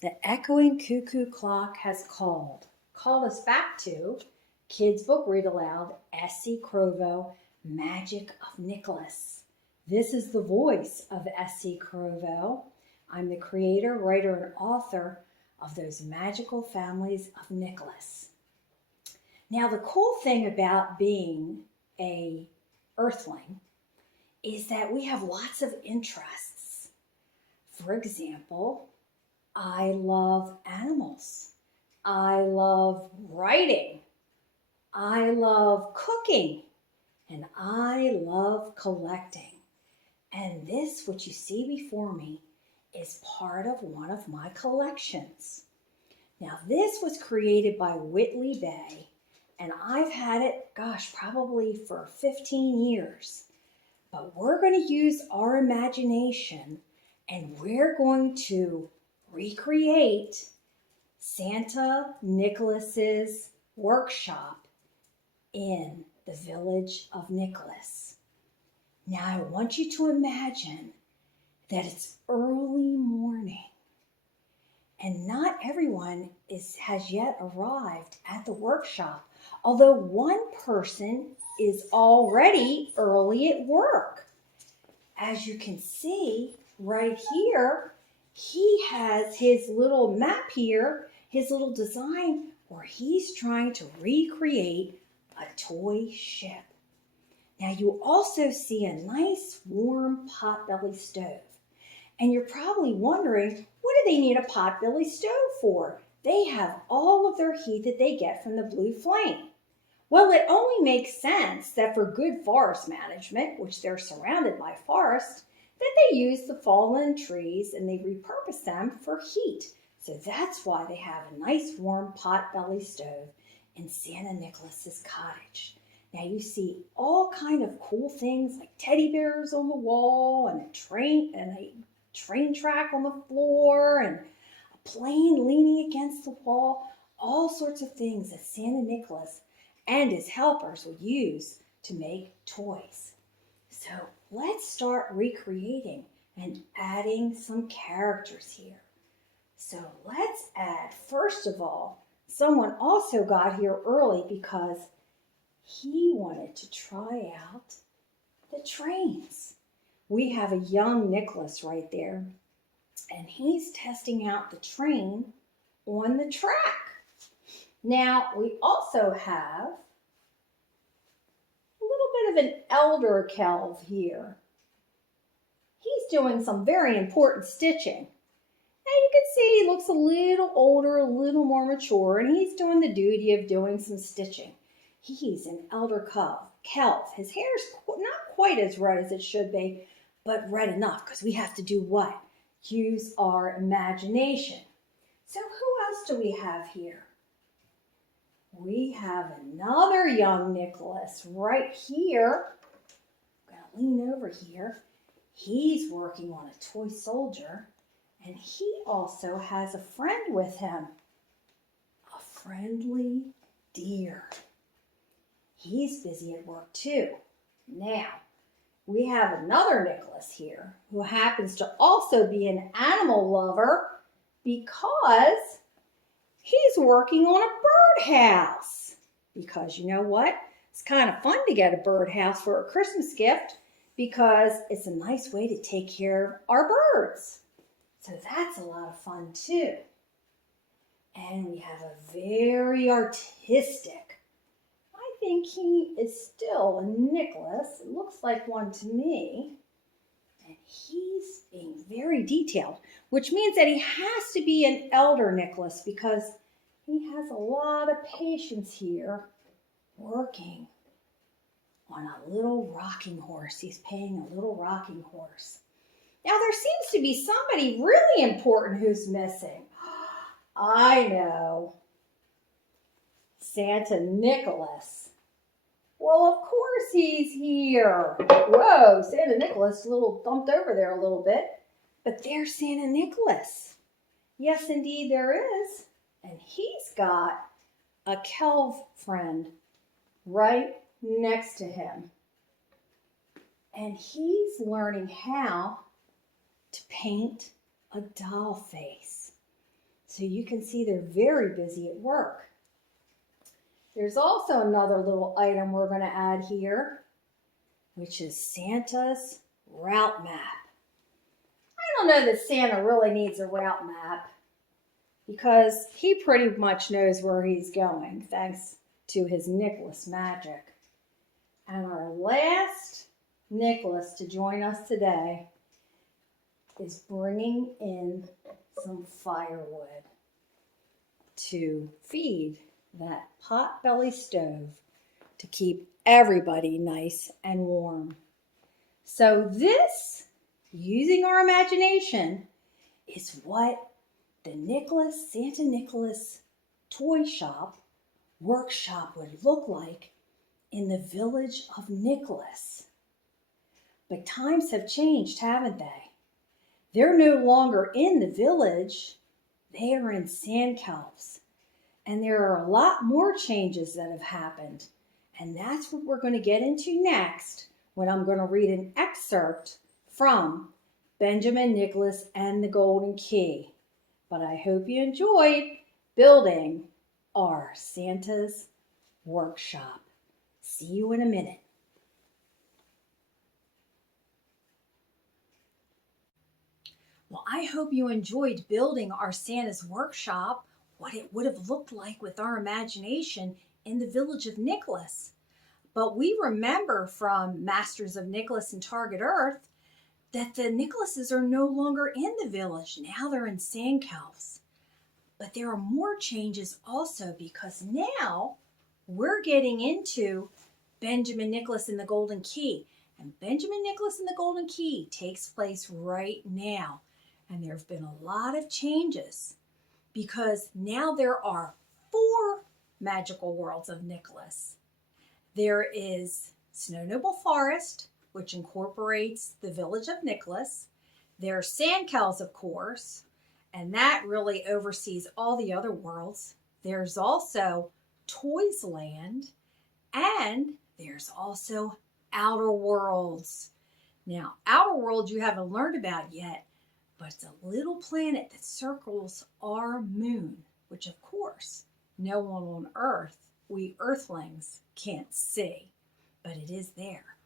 The echoing cuckoo clock has called. Called us back to Kids Book Read Aloud, S.C. Crovo, Magic of Nicholas. This is the voice of S.C. Crovo. I'm the creator, writer, and author of those magical families of Nicholas. Now, the cool thing about being a earthling is that we have lots of interests. For example, I love animals. I love writing. I love cooking. And I love collecting. And this, what you see before me, is part of one of my collections. Now, this was created by Whitley Bay, and I've had it, probably for 15 years. But we're going to use our imagination, and we're going to recreate Santa Nicholas's workshop in the village of Nicholas. Now I want you to imagine that it's early morning and not everyone has yet arrived at the workshop, although one person is already early at work. As you can see right here, he has his little map here, his little design where he's trying to recreate a toy ship. Now you also see a nice warm potbelly stove. And you're probably wondering, what do they need a potbelly stove for? They have all of their heat that they get from the blue flame. Well, it only makes sense that for good forest management, which they're surrounded by forest, that they use the fallen trees and they repurpose them for heat. So that's why they have a nice warm potbelly stove in Santa Nicholas's cottage. Now you see all kind of cool things like teddy bears on the wall and a train track on the floor and a plane leaning against the wall, all sorts of things that Santa Nicholas and his helpers would use to make toys. So let's start recreating and adding some characters here. So let's add, first of all, someone also got here early because he wanted to try out the trains. We have a young Nicholas right there, and he's testing out the train on the track. Now, we also have a little bit of an elder Kelv here. He's doing some very important stitching. Now you can see he looks a little older, a little more mature, and he's doing the duty of doing some stitching. He's an elder Kelv. His hair's not quite as red as it should be, but red enough because we have to do what? Use our imagination. So who else do we have here? We have another young Nicholas right here. I'm going to lean over here. He's working on a toy soldier, and he also has a friend with him, a friendly deer. He's busy at work too. Now, we have another Nicholas here who happens to also be an animal lover because he's working on a birdhouse. Because you know what? It's kind of fun to get a birdhouse for a Christmas gift because it's a nice way to take care of our birds. So that's a lot of fun too. And we have a very artistic, I think he is still a Nicholas. It looks like one to me. And he's being very detailed, which means that he has to be an elder Nicholas because he has a lot of patience here working on a little rocking horse. He's paying a little rocking horse. Now there seems to be somebody really important who's missing. I know. Santa Nicholas. Well, of course he's here. Whoa, Santa Nicholas a little thumped over there a little bit. But there's Santa Nicholas. Yes, indeed there is. And he's got a Kelv friend right next to him. And he's learning how to paint a doll face. So you can see they're very busy at work. There's also another little item we're going to add here, which is Santa's route map. I don't know that Santa really needs a route map because he pretty much knows where he's going thanks to his Nicholas magic. And our last Nicholas to join us today is bringing in some firewood to feed that pot-belly stove to keep everybody nice and warm. So this, using our imagination, is what the Santa Nicholas toy shop workshop would look like in the village of Nicholas. But times have changed, haven't they? They're no longer in the village. They are in Sandkelvs. And there are a lot more changes that have happened. And that's what we're going to get into next when I'm going to read an excerpt from Benjamin Nicholas and the Golden Key. But I hope you enjoyed building our Santa's workshop. See you in a minute. Well, I hope you enjoyed building our Santa's workshop, what it would have looked like with our imagination in the village of Nicholas. But we remember from Masters of Nicholas and Target Earth that the Nicholases are no longer in the village. Now they're in Sandkelvs. But there are more changes also because now we're getting into Benjamin Nicholas and the Golden Key. And Benjamin Nicholas and the Golden Key takes place right now. And there have been a lot of changes because now there are 4 magical worlds of Nicholas. There is Snow Noble Forest, which incorporates the village of Nicholas. There's Sandkelvs, of course, and that really oversees all the other worlds. There's also Toys Land, and there's also Outer Worlds. Now, Outer Worlds you haven't learned about yet, but it's a little planet that circles our moon, which of course, no one on Earth, we Earthlings, can't see, but it is there.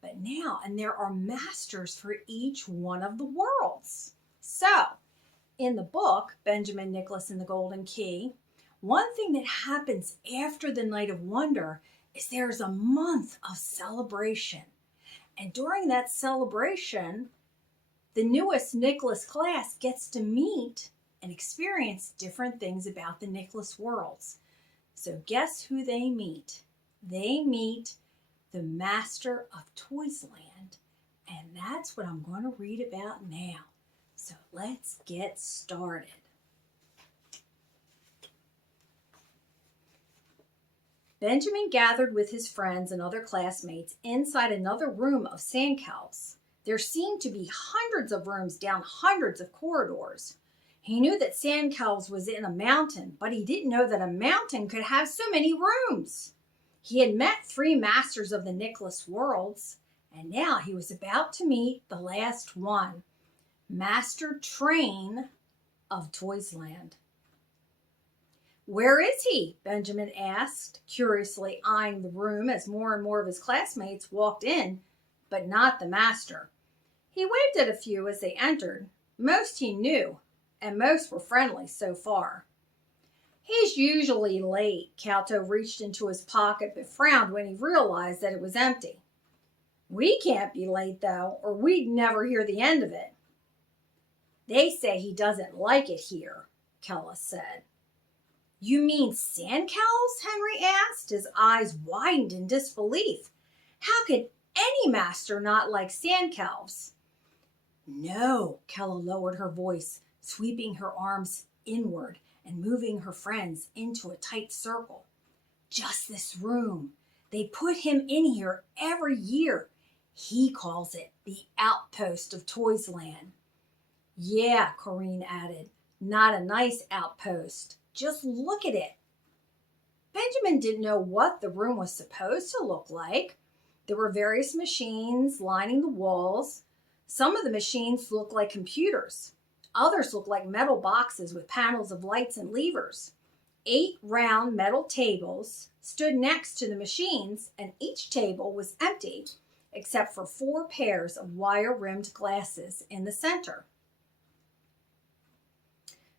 But now, and there are masters for each one of the worlds. So, in the book, Benjamin Nicholas and the Golden Key, one thing that happens after the Night of Wonder is there's a month of celebration. And during that celebration, the newest Nicholas class gets to meet and experience different things about the Nicholas worlds. So guess who they meet? They meet the Master of Toys Land, and that's what I'm going to read about now. So let's get started. Benjamin gathered with his friends and other classmates inside another room of Sandkelvs. There seemed to be hundreds of rooms down hundreds of corridors. He knew that Sandkelvs was in a mountain, but he didn't know that a mountain could have so many rooms. He had met 3 masters of the Nicholas worlds, and now he was about to meet the last one, Master Train of Toys Land. "Where is he?" Benjamin asked, curiously eyeing the room as more and more of his classmates walked in, but not the master. He waved at a few as they entered. Most he knew, and most were friendly so far. "He's usually late." Calto reached into his pocket but frowned when he realized that it was empty. "We can't be late, though, or we'd never hear the end of it." "They say he doesn't like it here," Kella said. "You mean Sandkelvs?" Henry asked. His eyes widened in disbelief. How could any master not like Sandkelvs? "No," Kella lowered her voice, sweeping her arms inward and moving her friends into a tight circle. "Just this room. They put him in here every year. He calls it the outpost of Toys Land." "Yeah," Corinne added, "not a nice outpost. Just look at it." Benjamin didn't know what the room was supposed to look like. There were various machines lining the walls. Some of the machines looked like computers. Others looked like metal boxes with panels of lights and levers. 8 round metal tables stood next to the machines, and each table was empty except for 4 pairs of wire-rimmed glasses in the center.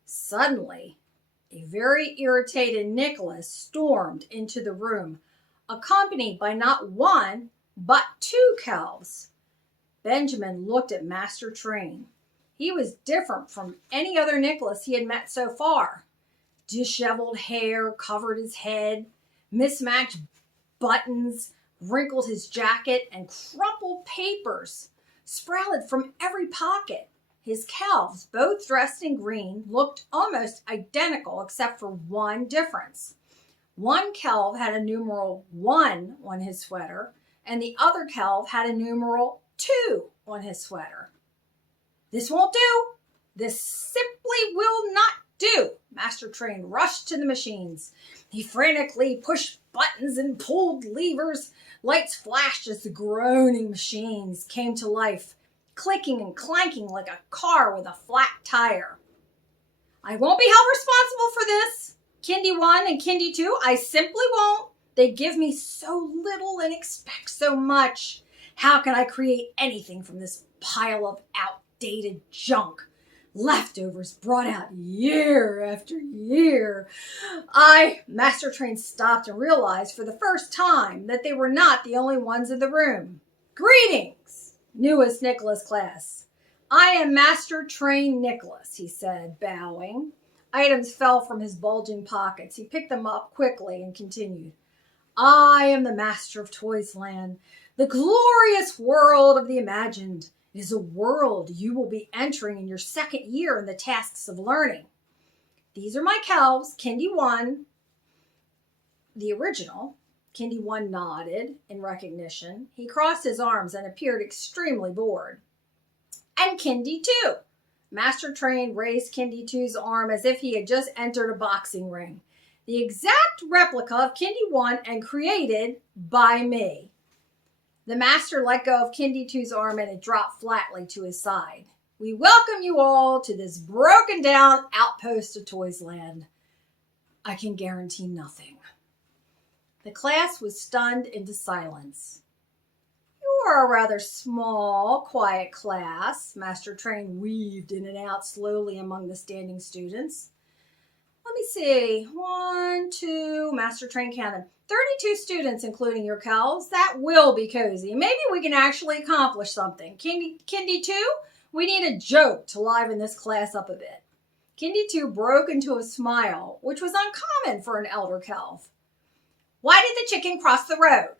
Suddenly, a very irritated Nicholas stormed into the room, accompanied by not 1, but 2 calves. Benjamin looked at Master Train. He was different from any other Nicholas he had met so far. Disheveled hair covered his head, mismatched buttons wrinkled his jacket, and crumpled papers sprouted from every pocket. His calves, both dressed in green, looked almost identical except for one difference. One calf had a numeral 1 on his sweater, and the other calf had a numeral 2 on his sweater. "This won't do. This simply will not do." Master Train rushed to the machines. He frantically pushed buttons and pulled levers. Lights flashed as the groaning machines came to life, clicking and clanking like a car with a flat tire. "I won't be held responsible for this. Kindy 1 and Kindy 2, I simply won't. They give me so little and expect so much. How can I create anything from this pile of outdated junk? Leftovers brought out year after year." Master Train stopped and realized for the first time that they were not the only ones in the room. "Greetings, newest Nicholas class. I am Master Train Nicholas," he said, bowing. Items fell from his bulging pockets. He picked them up quickly and continued. "I am the master of Toysland, the glorious world of the imagined. It is a world you will be entering in your 2nd year in the tasks of learning. These are my calves, Kindy 1, the original." Kindy 1 nodded in recognition. He crossed his arms and appeared extremely bored. "And Kindy 2. Master Train raised Kindy 2's arm as if he had just entered a boxing ring. "The exact replica of Kindy 1 and created by me." The master let go of Kindy 2's arm and it dropped flatly to his side. "We welcome you all to this broken down outpost of Toysland. I can guarantee nothing." The class was stunned into silence. "You are a rather small, quiet class." Master Train weaved in and out slowly among the standing students. "Let me see. 1, 2, Master Train counted. 32 students, including your calves. That will be cozy. Maybe we can actually accomplish something. Kindy 2, we need a joke to liven this class up a bit." Kindy 2 broke into a smile, which was uncommon for an elder calf. "Why did the chicken cross the road?"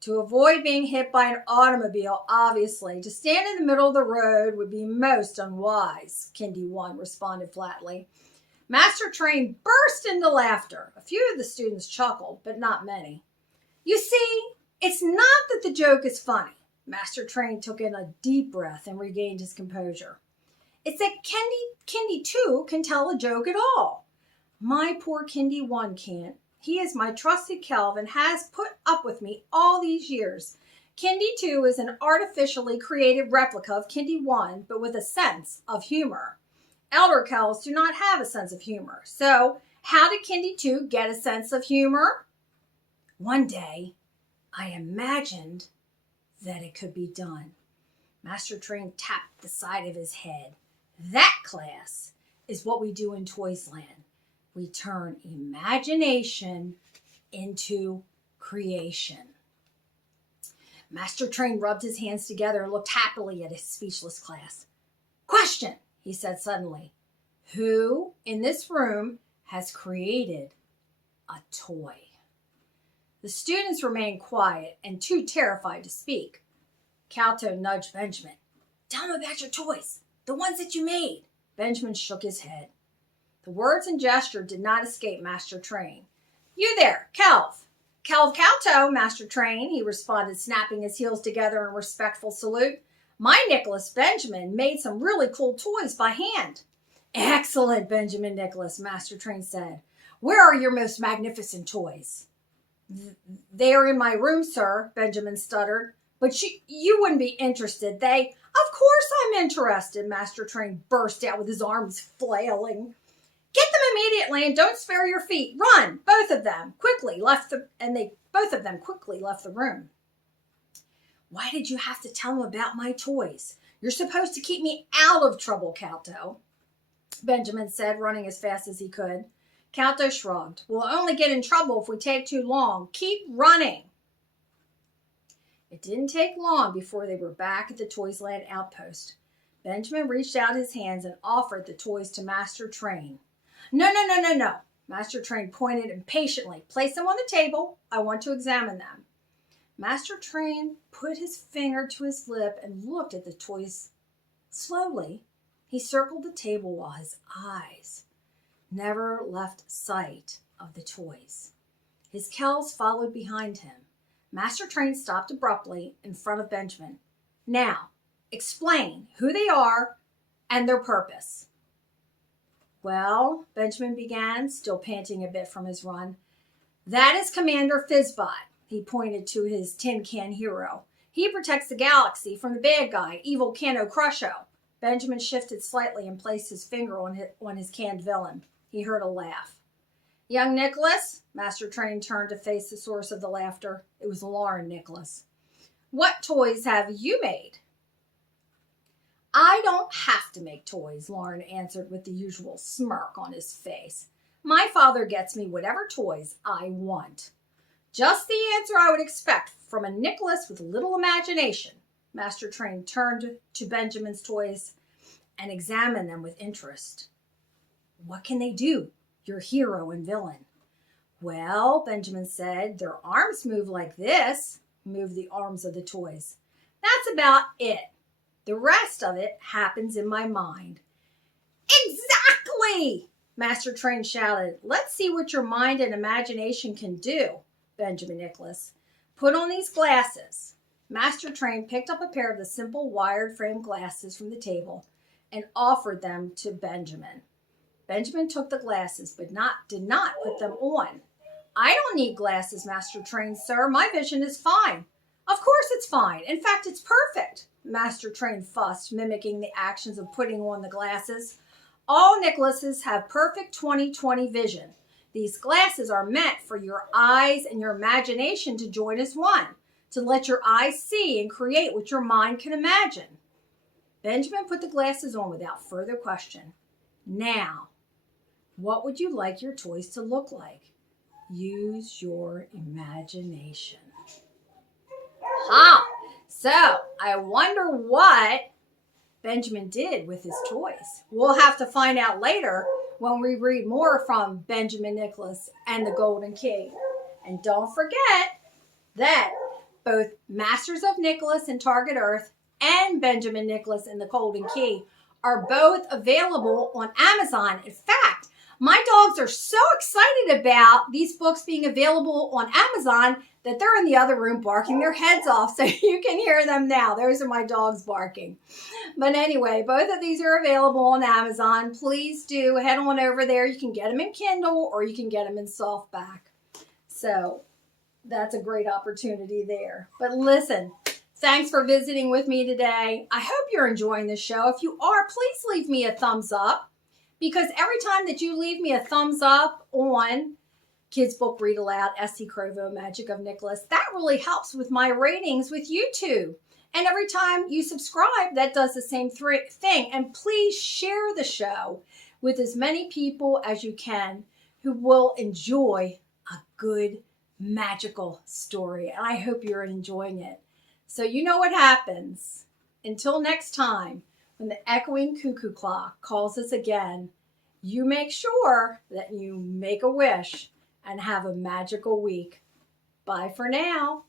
"To avoid being hit by an automobile, obviously. To stand in the middle of the road would be most unwise," Kindy 1 responded flatly. Master Train burst into laughter. A few of the students chuckled, but not many. "You see, it's not that the joke is funny." Master Train took in a deep breath and regained his composure. "It's that Kindy 2 can tell a joke at all. My poor Kindy 1 can't. He is my trusted calf and has put up with me all these years. Kindy 2 is an artificially created replica of Kindy 1, but with a sense of humor. Elder calves do not have a sense of humor. So how did Kindy 2 get a sense of humor? One day, I imagined that it could be done." Master Train tapped the side of his head. "That, class, is what we do in Toysland. We turn imagination into creation." Master Train rubbed his hands together and looked happily at his speechless class. "Question," he said suddenly. "Who in this room has created a toy?" The students remained quiet and too terrified to speak. Calto nudged Benjamin. "Tell them about your toys, the ones that you made." Benjamin shook his head. The words and gesture did not escape Master Train. "You there, Calv." "Calto, Master Train," he responded, snapping his heels together in a respectful salute. "My Nicholas Benjamin made some really cool toys by hand." "Excellent, Benjamin Nicholas," Master Train said. "Where are your most magnificent toys?" "They are in my room, sir," Benjamin stuttered. "But you wouldn't be interested. Of course I'm interested, Master Train burst out with his arms flailing. Get them immediately and don't spare your feet. Run, both of them, quickly both of them quickly left the room. Why did you have to tell them about my toys? You're supposed to keep me out of trouble, Calto, Benjamin said, running as fast as he could. Calto shrugged. We'll only get in trouble if we take too long. Keep running. It didn't take long before they were back at the Toysland outpost. Benjamin reached out his hands and offered the toys to Master Train. No. Master Train pointed impatiently. Place them on the table. I want to examine them. Master Train put his finger to his lip and looked at the toys. Slowly, he circled the table while his eyes never left sight of the toys. His Kells followed behind him. Master Train stopped abruptly in front of Benjamin. Now, explain who they are and their purpose. Well, Benjamin began, still panting a bit from his run. That is Commander Fizzbot, he pointed to his tin can hero. He protects the galaxy from the bad guy, Evil Cano Crusho. Benjamin shifted slightly and placed his finger on his canned villain. He heard a laugh. Young Nicholas, Master Train turned to face the source of the laughter. It was Lauren Nicholas. What toys have you made? I don't have to make toys, Lauren answered with the usual smirk on his face. My father gets me whatever toys I want. Just the answer I would expect from a Nicholas with little imagination. Master Train turned to Benjamin's toys and examined them with interest. What can they do, your hero and villain? Well, Benjamin said, their arms move like this. Move the arms of the toys. That's about it. The rest of it happens in my mind. Exactly! Master Train shouted. Let's see what your mind and imagination can do, Benjamin Nicholas. Put on these glasses. Master Train picked up a pair of the simple wired frame glasses from the table and offered them to Benjamin. Benjamin took the glasses, but did not put them on. I don't need glasses, Master Train, sir. My vision is fine. Of course it's fine. In fact, it's perfect, Master Train fussed, mimicking the actions of putting on the glasses. All Nicholases have perfect 20/20 vision. These glasses are meant for your eyes and your imagination to join as one, to let your eyes see and create what your mind can imagine. Benjamin put the glasses on without further question. Now, what would you like your toys to look like? Use your imagination. So, I wonder what Benjamin did with his toys. We'll have to find out later when we read more from Benjamin Nicholas and the Golden Key. And don't forget that both Masters of Nicholas and Target Earth and Benjamin Nicholas and the Golden Key are both available on Amazon. In fact, my dogs are so excited about these books being available on Amazon that they're in the other room barking their heads off, so you can hear them now. Those are my dogs barking. But anyway, both of these are available on Amazon. Please do head on over there. You can get them in Kindle or you can get them in softback. So that's a great opportunity there. But listen, thanks for visiting with me today. I hope you're enjoying the show. If you are, please leave me a thumbs up, because every time that you leave me a thumbs up on Kids Book Read Aloud, S.C. Crovo, Magic of Nicholas, that really helps with my ratings with YouTube. And every time you subscribe, that does the same thing. And please share the show with as many people as you can who will enjoy a good magical story. And I hope you're enjoying it. So you know what happens. Until next time, when the echoing cuckoo clock calls us again, you make sure that you make a wish and have a magical week. Bye for now.